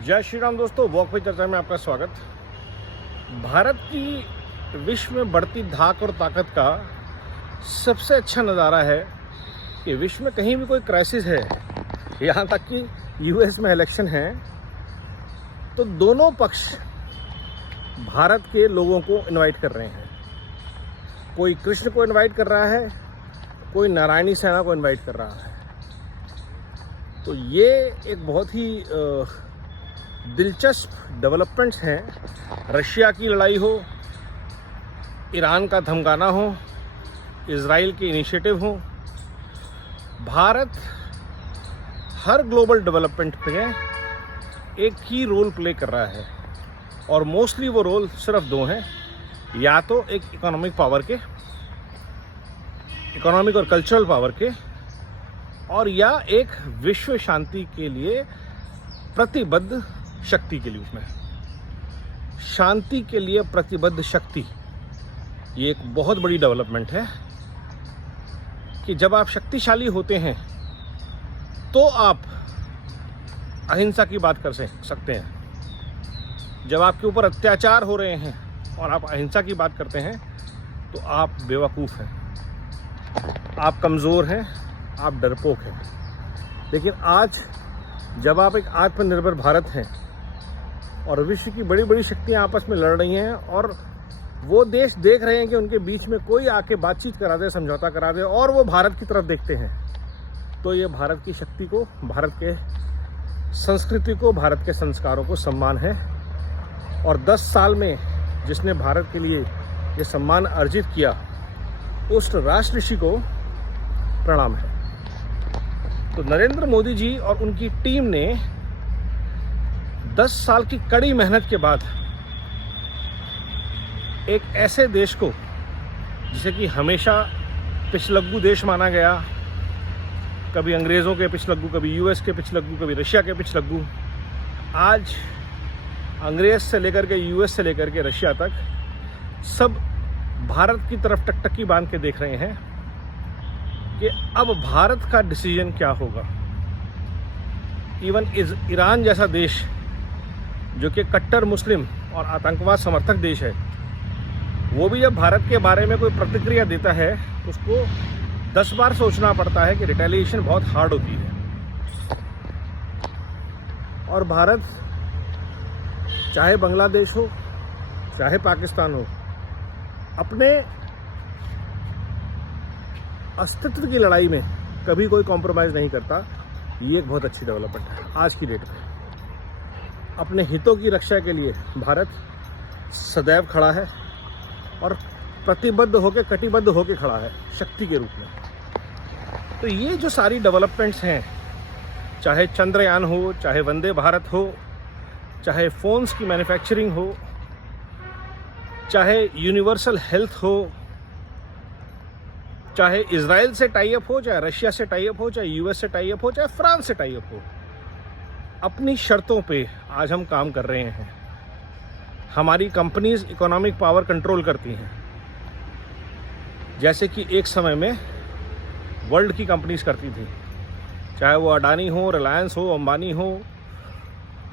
जय श्री राम दोस्तों, वॉक पे चर्चा में आपका स्वागत। भारत की विश्व में बढ़ती धाक और ताकत का सबसे अच्छा नज़ारा है कि विश्व में कहीं भी कोई क्राइसिस है, यहाँ तक कि यूएस में इलेक्शन है, तो दोनों पक्ष भारत के लोगों को इनवाइट कर रहे हैं। कोई कृष्ण को इनवाइट कर रहा है, कोई नारायणी सेना को इनवाइट कर रहा है। तो ये एक बहुत ही दिलचस्प डेवलपमेंट्स हैं। रशिया की लड़ाई हो, ईरान का धमकाना हो, इजराइल के इनिशिएटिव हो, भारत हर ग्लोबल डेवलपमेंट पे एक ही रोल प्ले कर रहा है। और मोस्टली वो रोल सिर्फ दो हैं, या तो एक इकोनॉमिक पावर के, इकोनॉमिक और कल्चरल पावर के, और या एक विश्व शांति के लिए प्रतिबद्ध शक्ति के लिए। उसमें शांति के लिए प्रतिबद्ध शक्ति, ये एक बहुत बड़ी डेवलपमेंट है कि जब आप शक्तिशाली होते हैं तो आप अहिंसा की बात कर सकते हैं। जब आपके ऊपर अत्याचार हो रहे हैं और आप अहिंसा की बात करते हैं तो आप बेवकूफ़ हैं, आप कमज़ोर हैं, आप डरपोक हैं। लेकिन आज जब आप एक आत्मनिर्भर भारत हैं और विश्व की बड़ी बड़ी शक्तियां आपस में लड़ रही हैं और वो देश देख रहे हैं कि उनके बीच में कोई आके बातचीत करा दे, समझौता करा दे, और वो भारत की तरफ देखते हैं, तो ये भारत की शक्ति को, भारत के संस्कृति को, भारत के संस्कारों को सम्मान है। और 10 साल में जिसने भारत के लिए ये सम्मान अर्जित किया, उस राष्ट्रऋषि को प्रणाम है। तो नरेंद्र मोदी जी और उनकी टीम ने 10 साल की कड़ी मेहनत के बाद एक ऐसे देश को, जिसे कि हमेशा पिछलग्गू देश माना गया, कभी अंग्रेज़ों के पिछलग्गू, कभी यूएस के पिछलग्गू, कभी रशिया के पिछलग्गू, आज अंग्रेज़ से लेकर के यूएस से लेकर के रशिया तक सब भारत की तरफ टकटकी बांध के देख रहे हैं कि अब भारत का डिसीजन क्या होगा। इवन ईरान जैसा देश, जो कि कट्टर मुस्लिम और आतंकवाद समर्थक देश है, वो भी जब भारत के बारे में कोई प्रतिक्रिया देता है तो उसको 10 बार सोचना पड़ता है कि रिटेलिएशन बहुत हार्ड होती है। और भारत, चाहे बांग्लादेश हो, चाहे पाकिस्तान हो, अपने अस्तित्व की लड़ाई में कभी कोई कॉम्प्रोमाइज़ नहीं करता। ये एक बहुत अच्छी डेवलपमेंट है आज की डेट में। अपने हितों की रक्षा के लिए भारत सदैव खड़ा है और प्रतिबद्ध होकर, कटिबद्ध होकर खड़ा है शक्ति के रूप में। तो ये जो सारी डेवलपमेंट्स हैं, चाहे चंद्रयान हो, चाहे वंदे भारत हो, चाहे फ़ोन्स की मैन्युफैक्चरिंग हो, चाहे यूनिवर्सल हेल्थ हो, चाहे इजराइल से टाई अप हो, चाहे रशिया से टाई अप हो, चाहे यूएस से टाई अप हो, चाहे फ्रांस से टाई अप हो, अपनी शर्तों पे आज हम काम कर रहे हैं। हमारी कंपनीज इकोनॉमिक पावर कंट्रोल करती हैं, जैसे कि एक समय में वर्ल्ड की कंपनीज करती थी, चाहे वो अडानी हो, रिलायंस हो, अंबानी हो,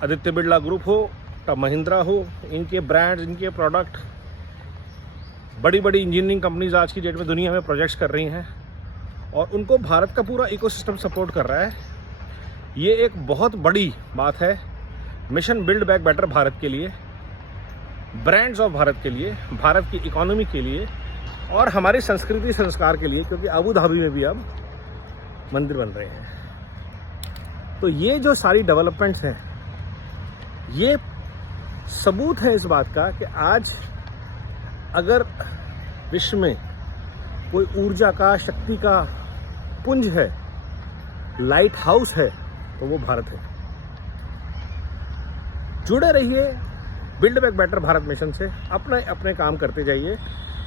आदित्य बिरला ग्रुप हो, टाटा महिंद्रा हो। इनके ब्रांड्स, इनके प्रोडक्ट, बड़ी बड़ी इंजीनियरिंग कंपनीज आज की डेट में दुनिया में प्रोजेक्ट्स कर रही हैं और उनको भारत का पूरा इकोसिस्टम सपोर्ट कर रहा है। ये एक बहुत बड़ी बात है mission build back better Bharat के लिए, ब्रांड्स ऑफ भारत के लिए, भारत की इकोनॉमी के लिए और हमारी संस्कृति संस्कार के लिए, क्योंकि अबू धाबी में भी अब मंदिर बन रहे हैं। तो ये जो सारी डेवलपमेंट्स हैं, ये सबूत है इस बात का कि आज अगर विश्व में कोई ऊर्जा का, शक्ति का पुंज है, लाइट हाउस है, तो वो भारत है। जुड़े रहिए build back better Bharat mission से, अपने अपने काम करते जाइए।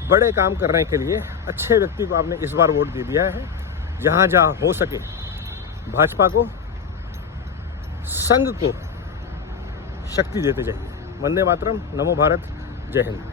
बड़े काम करने के लिए अच्छे व्यक्ति को आपने इस बार वोट दे दिया है। जहाँ जहाँ हो सके भाजपा को, संघ को शक्ति देते जाइए। वंदे मातरम, नमो भारत, जय हिंद।